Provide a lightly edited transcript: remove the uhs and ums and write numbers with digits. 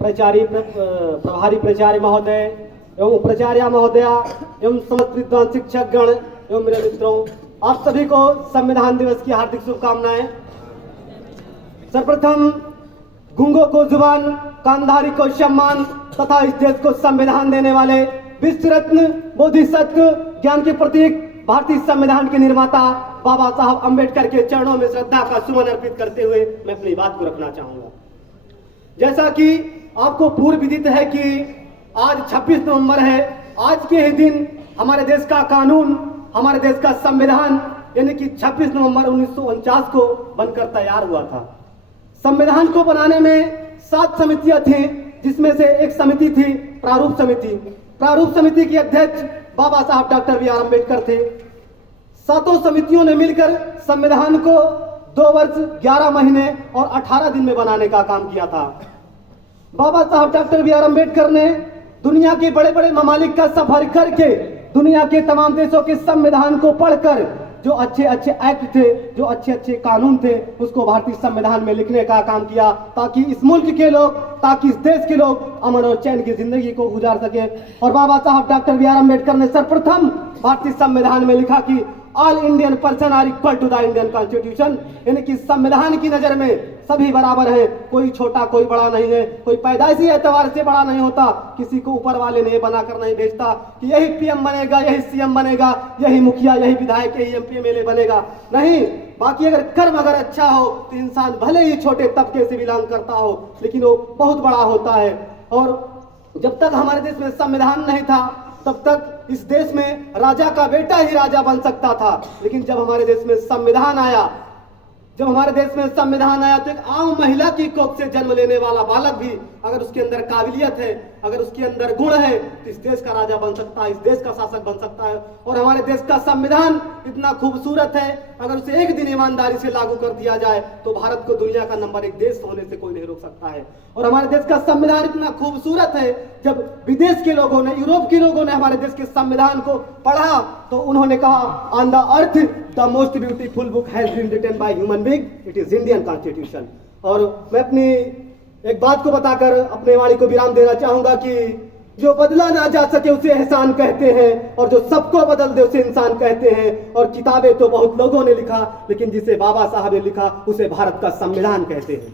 प्रभारी प्राचार्य महोदय एवं उपाचार्य महोदया एवं समस्त विद्वान शिक्षक गण एवं मेरे मित्रों, आप सभी को संविधान दिवस की हार्दिक शुभकामनाएं। सर्वप्रथम गूंगों को जुबान, कानधारी को सम्मान तथा इस देश को संविधान देने वाले विश्व रत्न, बोधिसत्व, ज्ञान के प्रतीक, भारतीय संविधान के निर्माता बाबा साहब अम्बेडकर के चरणों में श्रद्धा का सुमन अर्पित करते हुए मैं अपनी बात को रखना चाहूंगा। जैसा कि आपको पूर्व विदित है कि आज 26 नवंबर है। आज के ही दिन हमारे देश का कानून, हमारे देश का संविधान यानी कि 26 नवंबर 1949 को बनकर तैयार हुआ था। संविधान को बनाने में 7 समितियां थी, जिसमें से एक समिति थी प्रारूप समिति। प्रारूप समिति के अध्यक्ष बाबा साहब डॉक्टर बी आर अम्बेडकर थे। 7 समितियों ने मिलकर संविधान को 2 वर्ष 11 महीने और 18 दिन में बनाने का काम किया था। बाबा साहब डॉक्टर बी आर अम्बेडकर ने दुनिया के बड़े बड़े ममालिक का सफर करके दुनिया के तमाम देशों के संविधान को पढ़कर जो अच्छे अच्छे एक्ट थे, जो अच्छे अच्छे कानून थे, उसको भारतीय संविधान में लिखने का काम किया, ताकि इस मुल्क के लोग, ताकि इस देश के लोग अमन और चैन की जिंदगी को गुजार सके। और बाबा साहब डॉक्टर बी आर अम्बेडकर ने सर्वप्रथम भारतीय संविधान में लिखा कि all Indian person are equal to the Indian constitution, यानी कि संविधान की नजर में सभी बराबर हैं, कोई छोटा कोई बड़ा नहीं है, कोई पैदाइशी एतबार से बड़ा नहीं होता, किसी को ऊपर वाले ने बनाकर नहीं भेजता कि यही पीएम बनेगा, यही सीएम बनेगा, यही मुखिया, यही विधायक, यही एमपी एमएलए बनेगा, नहीं। बाकी अगर कर्म अगर अच्छा हो तो इंसान भले ही छोटे तबके से बिलोंग करता हो, लेकिन वो बहुत बड़ा होता है। और जब तक हमारे देश में संविधान नहीं था तब तक इस देश में राजा का बेटा ही राजा बन सकता था, लेकिन जब हमारे देश में संविधान आया, तो एक आम महिला की कोख से जन्म लेने वाला बालक भी अगर उसके अंदर काबिलियत है, अगर उसके अंदर गुण है, तो इस देश का राजा बन सकता है, इस देश का शासक बन सकता है। और हमारे देश का संविधान इतना खूबसूरत है, अगर उसे एक दिन ईमानदारी से लागू कर दिया जाए तो भारत को दुनिया का नंबर 1 देश होने से कोई नहीं रोक सकता है। और हमारे देश का संविधान इतना खूबसूरत है, जब विदेश के लोगों ने, यूरोप के लोगों ने हमारे देश के संविधान को पढ़ा तो उन्होंने कहा, on the earth the most beautiful book has been written by human being, it is Indian constitution. और मैं अपनी एक बात को बताकर अपने वाणी को विराम देना चाहूंगा कि जो बदला ना जा सके उसे एहसान कहते हैं, और जो सबको बदल दे उसे इंसान कहते हैं। और किताबें तो बहुत लोगों ने लिखा, लेकिन जिसे बाबा साहब ने लिखा उसे भारत का संविधान कहते हैं।